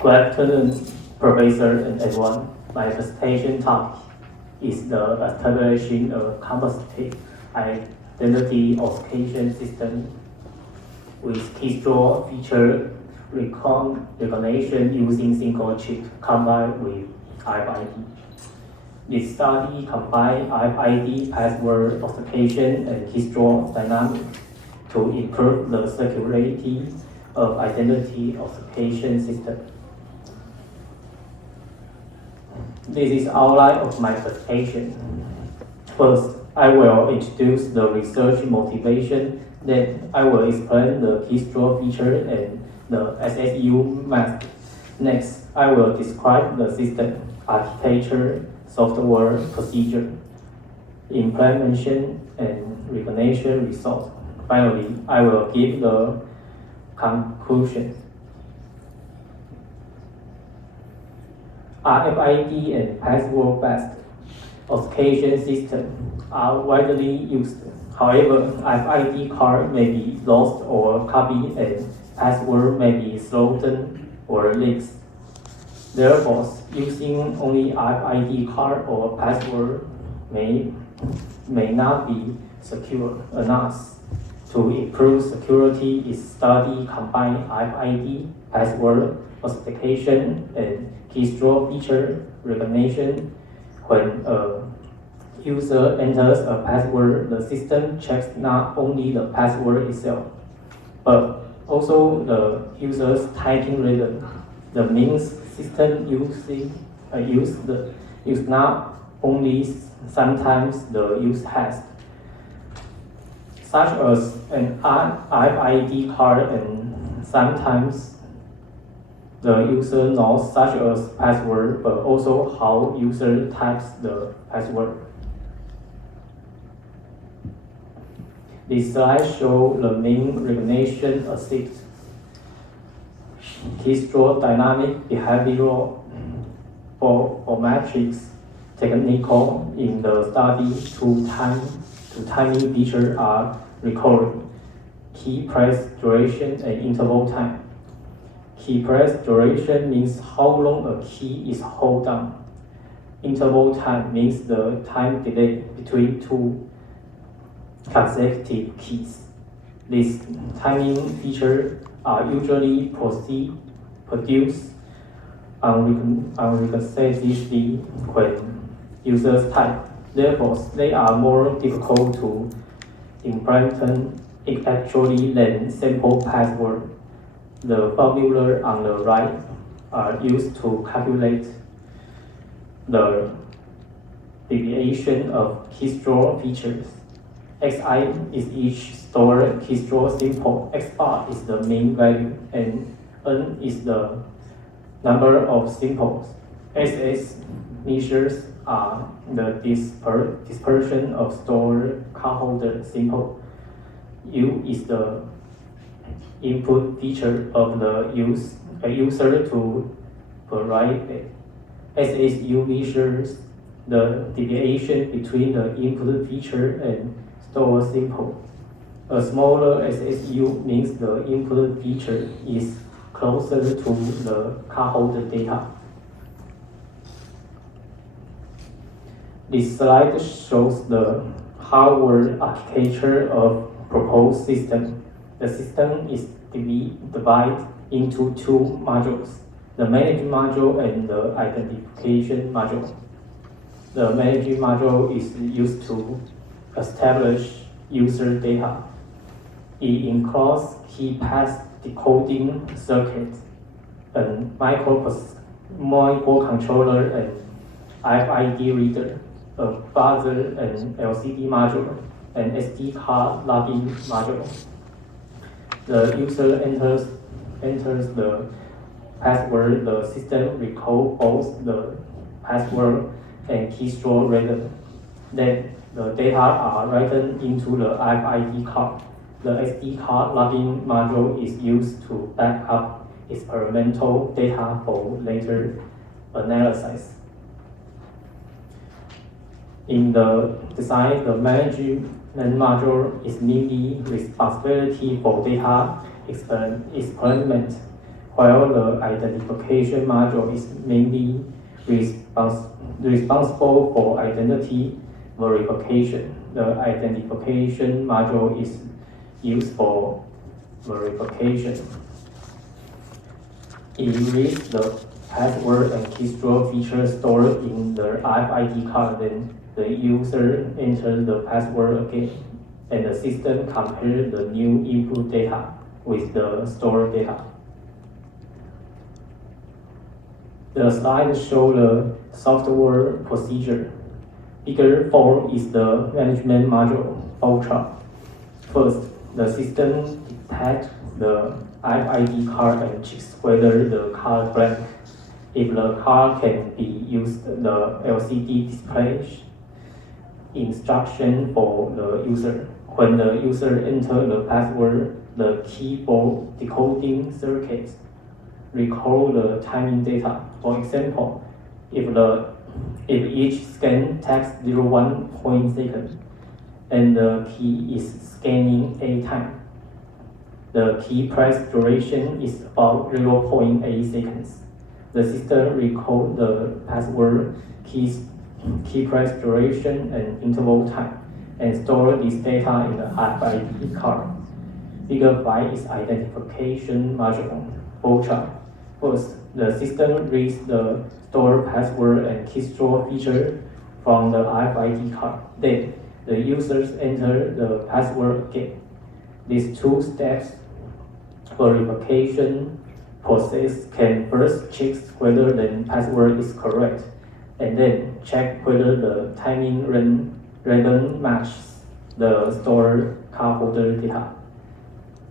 Good afternoon, Professor and everyone. My presentation topic is the establishing a composite identity authentication system with keystroke feature recognition using single chip combined with RFID. This study combined RFID password authentication and keystroke dynamic to improve the security of identity authentication system. This is outline of my presentation. First, I will introduce the research motivation, then I will explain the keystroke feature and the SSU mask. Next, I will describe the system, architecture, software procedure, implementation, and recognition result. Finally, I will give the conclusion. RFID and password-based authentication systems are widely used. However, RFID card may be lost or copied and password may be stolen or leaked. Therefore, using only RFID card or password may not be secure enough. To improve security, is study combine RFID, password authentication, and keystroke feature recognition. When a user enters a password, the system checks not only the password itself, but also the user's typing rhythm. The means system use not only sometimes the use has, such as an RFID card, and sometimes the user knows such as password, but also how user types the password. This slide shows the main recognition assist, keystroke dynamic behavioral for matrix technical. In the study, two timing features are recorded: key press duration and interval time. Key press duration means how long a key is held down. Interval time means the time delay between two consecutive keys. These timing features are usually produced unrecognizably when users type. Therefore, they are more difficult to implement actually than simple password. The formula on the right are used to calculate the deviation of keystroke features. Xi is each stored keystroke symbol, X bar is the mean value, and N is the number of symbols. SS measures are the dispersion of stored cardholder symbol. U is the input feature of the user to provide. SSU measures the deviation between the input feature and stored symbol. A smaller SSU means the input feature is closer to the cardholder data. This slide shows the hardware architecture of proposed system. The system is divided into two modules, the managing module and the identification module. The managing module is used to establish user data. It includes key path decoding circuit, a microcontroller, and RFID reader, a buzzer and LCD module, and SD card logging module. The user enters the password. The system records both the password and keystroke rhythm. Then the data are written into the RFID card. The SD card logging module is used to back up experimental data for later analysis. In the design, the management module is mainly responsibility for data experiment, while the identification module is mainly responsible for identity verification. The identification module is used for verification. It reads the password and keystroke feature stored in the RFID card, then the user enters the password again, and the system compares the new input data with the stored data. The slide shows the software procedure. Figure 4 is the management module flow chart. First, the system detects the RFID card and checks whether the card blank. If the card can be used, the LCD displays instruction for the user. When the user enters the password, the keyboard decoding circuit record the timing data. For example, if each scan takes 0.1 second and the key is scanning 8 times, the key press duration is about 0.8 seconds. The system records the password, key press duration, and interval time, and store this data in the RFID card. Figure 5 is identification module flow chart. First, the system reads the stored password and keystroke feature from the RFID card. Then, the users enter the password again. These two steps verification process can first check whether the password is correct, and then check whether the timing random matches the stored cardholder data.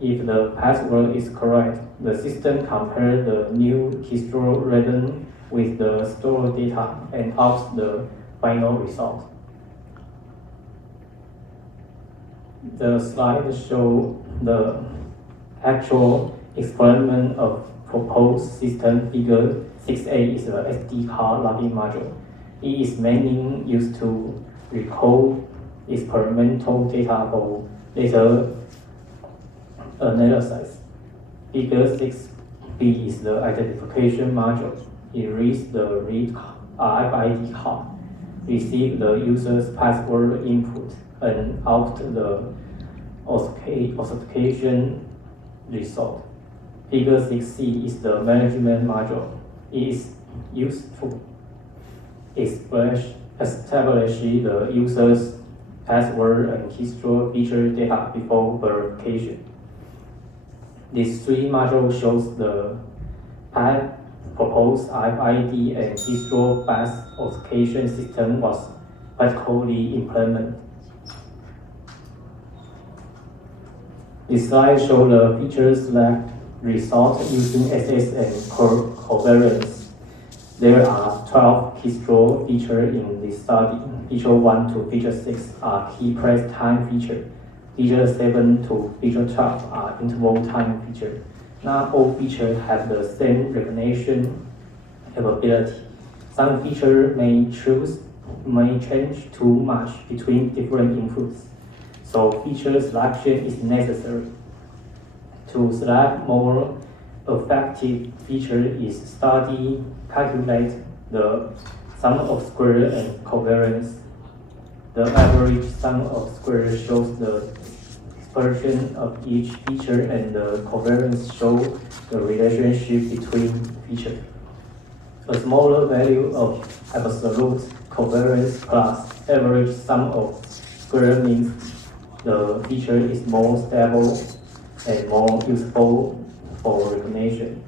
If the password is correct, the system compares the new keystroke random with the stored data and outs the final result. The slide shows the actual experiment of proposed system. Figure 6A is the SD card logging module. It is mainly used to record experimental data for later analysis. Figure 6B is the identification module. It reads the read RFID card, receives the user's password input, and out the authentication result. Figure 6C is the management module. It is used to establish the user's password and keystroke feature data before verification. These three modules shows the proposed RFID and keystroke-based authentication system was practically implemented. This slide shows the features that result using SS and covariance. There are 12 keystroke features in this study. Feature 1 to feature 6 are key press time feature. Feature 7 to feature 12 are interval time feature. Not all features have the same recognition capability. Some features may change too much between different inputs, so feature selection is necessary. To select more effective feature is calculate the sum of square and covariance. The average sum of squares shows the expression of each feature, and the covariance shows the relationship between features. A smaller value of absolute covariance plus average sum of squares means the feature is more stable and more useful for recognition.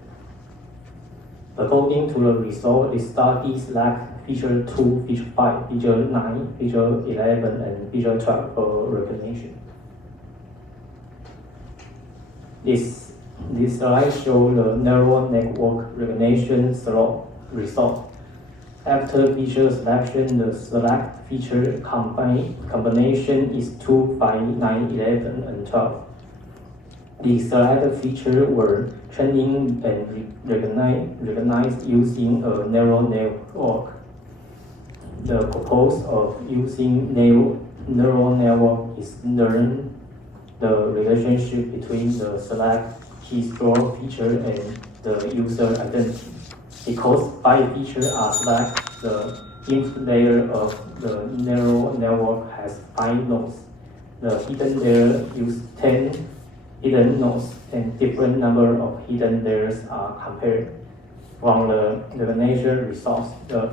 According to the result, the study selects feature 2, feature 5, feature 9, feature 11, and feature 12 for recognition. This slide shows the neural network recognition result. After feature selection, the select feature combination is 2, 5, 9, 11, and 12. The selected features were trained and recognized using a neural network. The purpose of using neural network is learn the relationship between the select keystroke feature and the user identity. Because 5 features are select, the input layer of the neural network has 5 nodes. The hidden layer uses 10 hidden nodes, and different number of hidden layers are compared. From the recognition results, the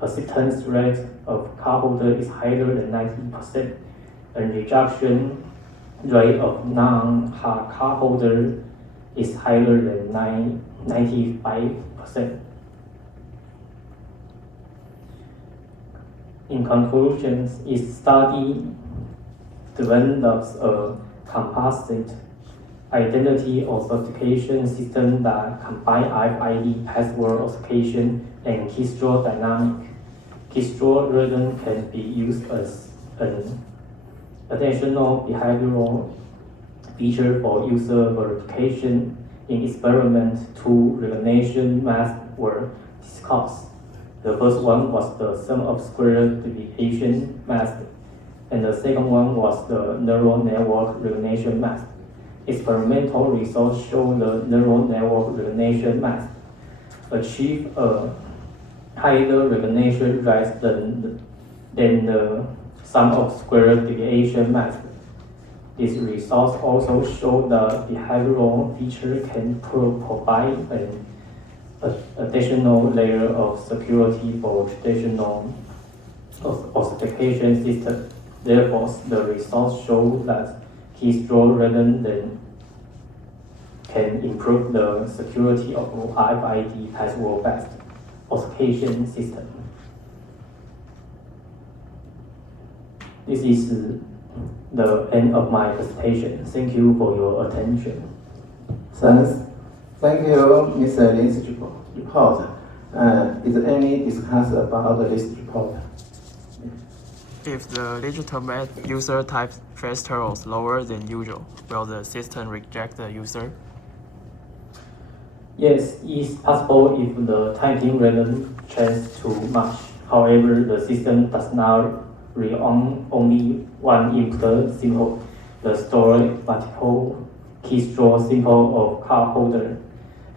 acceptance rate of cardholder is higher than 90%, and rejection rate of non-hard cardholder is higher than 95%. In conclusion, its study develops a composite identity authentication system that combines RFID password authentication and keystroke dynamic. Keystroke rhythm can be used as an additional behavioral feature for user verification. In experiment, 2 recognition methods were discussed. The first one was the sum of square deviation method, and the second one was the neural network recognition method. Experimental results show the neural network recognition method achieve a higher recognition rate than the sum of square deviation method. These results also show the behavioral feature can provide an additional layer of security for traditional authentication system. Therefore, the results show that keystroke rhythm can improve the security of RFID password-based authentication system. This is the end of my presentation. Thank you for your attention. Thanks. Thank you, Mr. Lin's report. Is there any discuss about this report? If the legitimate user types faster or slower than usual, will the system reject the user? Yes, it's possible if the typing rhythm changes too much. However, the system does not rely on only one input symbol. The stored multiple keystroke symbol of cardholder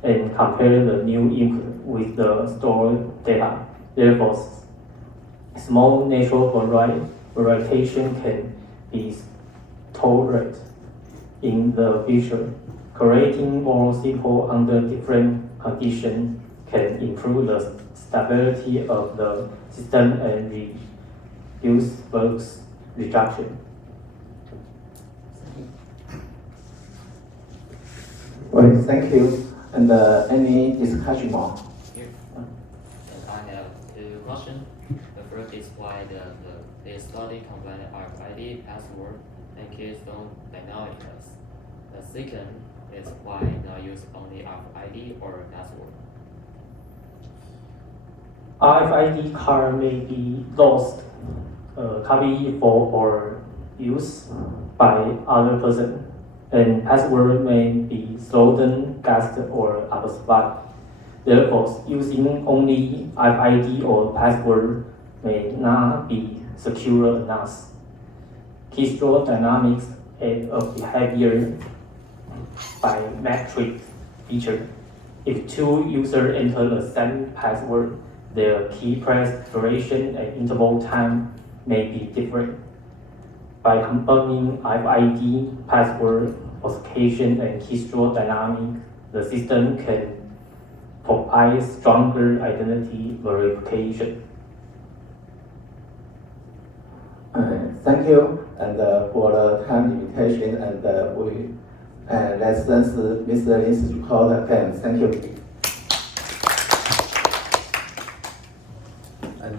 and compare the new input with the stored data. Therefore, small natural variation can be tolerated in the future. Creating more simple under different conditions can improve the stability of the system and reduce bug rejection. Well, thank you. And any discussion more? Here. I have 2 questions. The first is why the study combined RFID password and keystone dynamics. The second is why not use only RFID or password. RFID card may be lost, copied for or used by other person, and password may be stolen, guessed, or obfuscated. Therefore, using only RFID or password may not be secure enough. Keystroke dynamics add a behavior biometric feature. If 2 users enter the same password, their key press duration and interval time may be different. By combining RFID, password authentication, and keystroke dynamics, the system can provide stronger identity verification. Thank you, and for the time limitation, and let's thank Mr. Lin's report again. Thank you. And